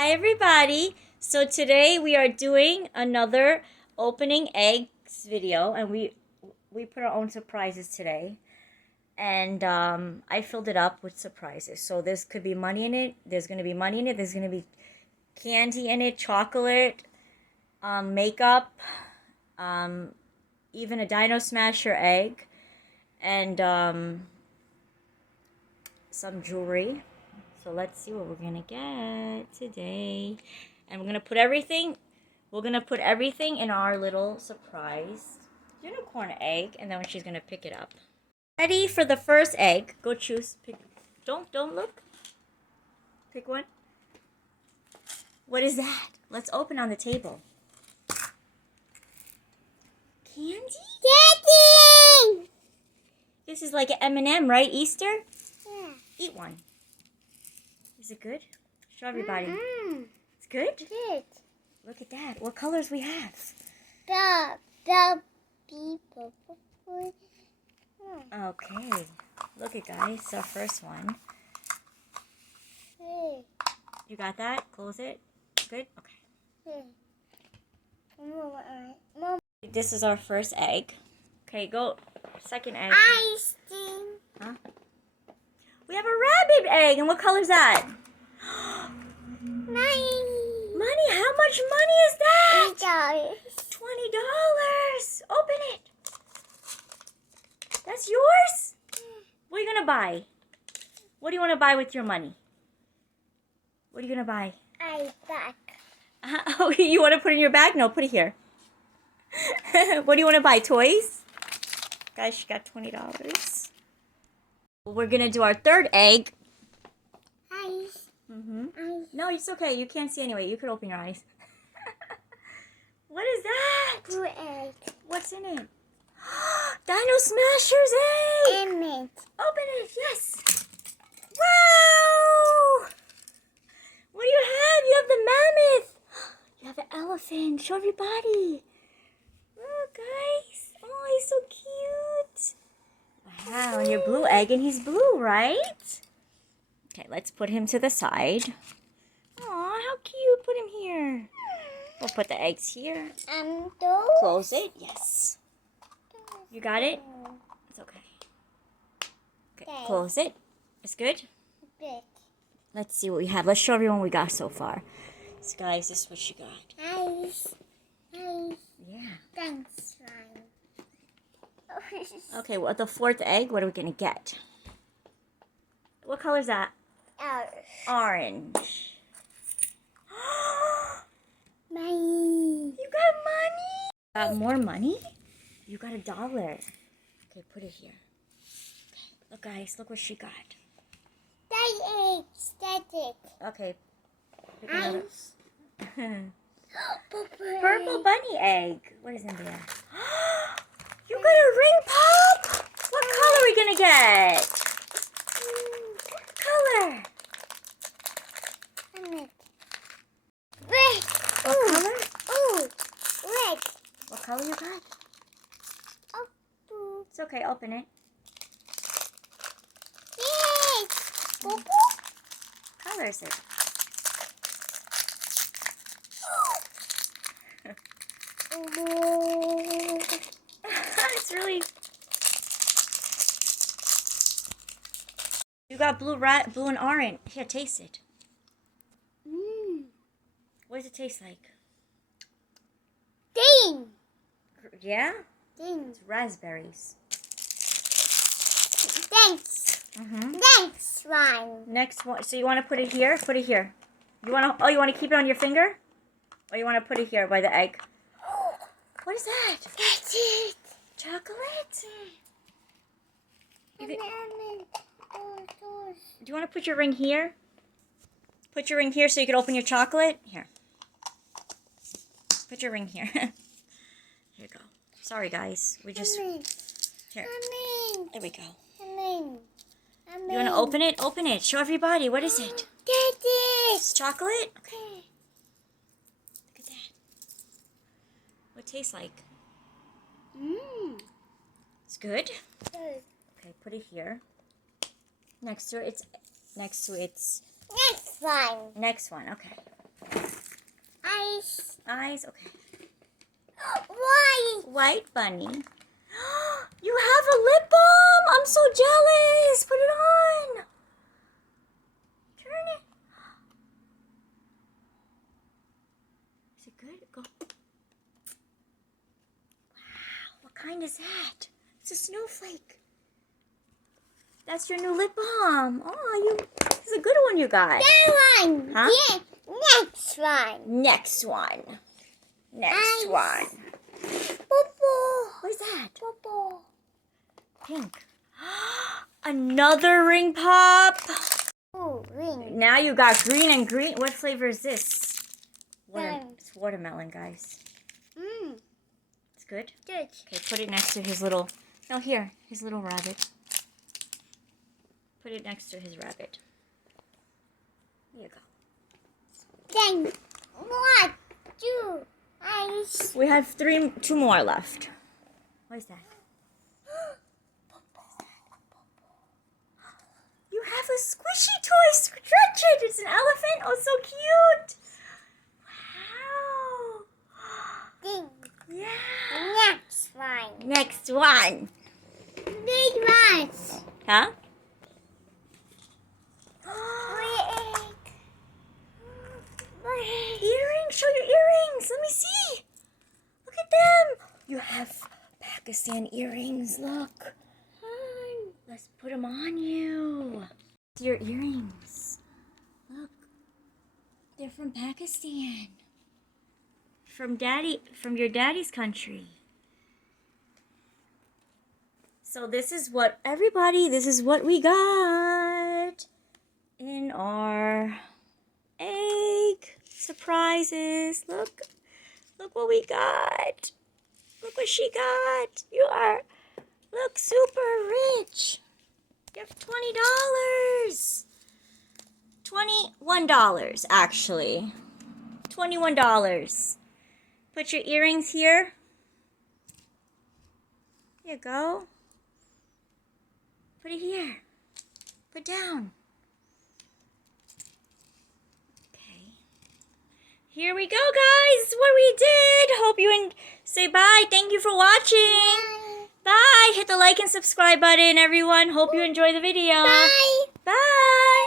Hi everybody. So today we are doing another opening eggs video, and we put our own surprises today. And I filled it up with surprises. So this could be money in it. There's going to be money in it. There's going to be candy in it, chocolate, makeup, even a Dino Smasher egg, and some jewelry. So let's see what we're gonna get today. And we're gonna put everything in our little surprise unicorn egg, and then she's gonna pick it up. Ready for the first egg. Go choose. Pick. Don't look. Pick one. What is that? Let's open on the table. Candy? Daddy! This is like an M&M, right? Easter? Yeah. Eat one. Is it good? Show everybody. Mm-hmm. It's good? Good. Look at that. What colors we have? The people. Okay. Look at guys. It's our first one. Hey. You got that? Close it. Good? Okay. Hey. Mom. This is our first egg. Okay, go. Second egg. Ice cream. Huh? We have a rabbit egg. And what color is that? Money. Money? How much money is that? $8. $20. Open it. That's yours? What are you going to buy? What do you want to buy with your money? What are you going to buy? Back. Oh, you want to put it in your bag? No, put it here. What do you want to buy? Toys? Guys, she got $20. We're going to do our third egg. Ice. Ice. No, it's okay. You can't see anyway. You could open your eyes. What is that? Blue egg. What's in it? Dino Smasher's egg! Emmett. Open it, yes! Wow! What do you have? You have the mammoth! You have the elephant. Show everybody. Look, guys. Oh, he's so cute. Wow, and your blue egg, and he's blue, right? Okay, let's put him to the side. Aw, how cute. Put him here. We'll put the eggs here. Those. Close it. Yes. You got it? It's okay. Okay, close it. It's good? Big. Let's see what we have. Let's show everyone what we got so far. So guys, this is what she got. Ice. Ice. Yeah. Thanks, Ryan. Okay, well, the fourth egg, what are we going to get? What color is that? Orange. Money. You got money? Got more money? You got $1. Okay, put it here. Okay. Look, guys, look what she got. That egg. Static. Okay. Pick another. Ice. Purple bunny egg. What is in there? You got a ring pop? What color are we gonna get? What color? Red. What color? Ooh. Red. What color you got? Oh. It's okay, open it. Yes. What Color is it? It's really... You got blue and orange. Here, taste it. What does it taste like? Ding. Yeah? Ding. It's raspberries. Thanks. Thanks, Ryan. Next one. So you want to put it here? Put it here. You want to? Oh, you want to keep it on your finger? Or you want to put it here by the egg? What is that? That's it. Chocolate? And Do those. you want to put your ring here? Put your ring here so you can open your chocolate? Here. Put your ring here. Here you go. Sorry, guys. We just... Here. There we go. You want to open it? Open it. Show everybody. What is it? It's chocolate? Okay. Look at that. What it tastes like? It's good? Okay, put it here. Next to its Next one. next one. Okay. Eyes. Eyes, okay. White. White bunny. You have a lip balm! I'm so jealous! Put it on! Turn it. Is it good? Go. Wow, what kind is that? It's a snowflake. That's your new lip balm. Oh, it's a good one you got. That one. Huh? Yeah. Next one. Next one. Next Eyes. one. Purple. What is that? Purple. Pink. Another ring pop. Ooh, ring. Now you got green and green. What flavor is this? Lime. It's watermelon, guys. Mmm. It's good. Good. Okay, put it next to his little. No, here, his little rabbit. Put it next to his rabbit. Here you go. Then 1, 2, eyes. We have two more left. What is that? You have a squishy toy. Stretch it. It's an elephant. Oh, so cute. Wow. Then Yeah. next one. Next one. Big ones. Huh? Earrings. Show your earrings. Let me see. Look at them. You have Pakistan earrings. Look. Let's put them on you. Your earrings. Look. They're from Pakistan. From your daddy's country. So this is what we got in our egg surprises. Look what we got. Look what she got. Look super rich. You have $20. $21 actually. $21. Put your earrings here. Here you go. Put it here. Put down. Okay. Here we go, guys. This is what we did. Hope you say bye. Thank you for watching. Bye. Hit the like and subscribe button, everyone. Hope you enjoy the video. Bye. Bye.